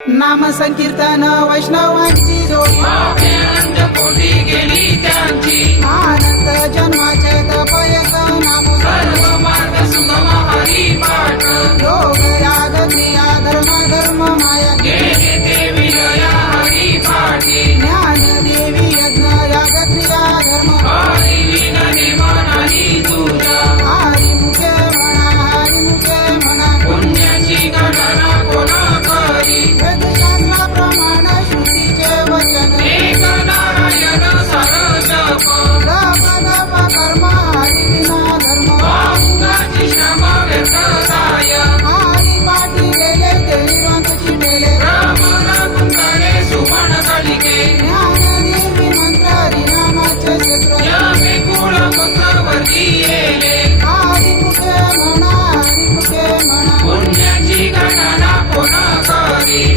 नाम संकीर्तन वैष्णवांची जोडी पापे अनंत कोटी गेली त्यांची आनंद